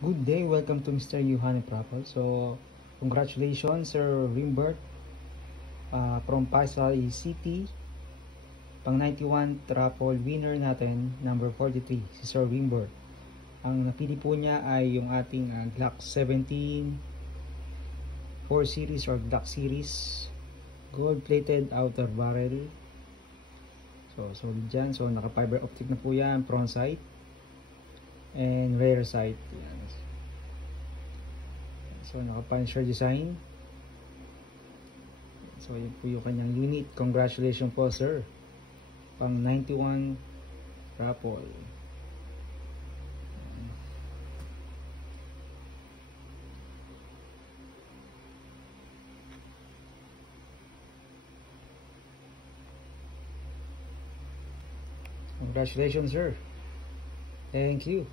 Good day, welcome to Mr. Yohane Prapol. So, congratulations Sir Rimbert from Pasay City. Pang 91 raffle winner natin, number 43, si Sir Rimbert. Ang napili po niya ay yung ating Glock 17 4 series or Glock series, gold plated outer barrel. So, solid dyan. So, naka fiber optic na po yan, front sight and rear sight. Yan. So, naka-puncher design. So, yun po yung kanyang unit. Congratulations po, sir. Pang 91 raffle. Congratulations, sir. Thank you.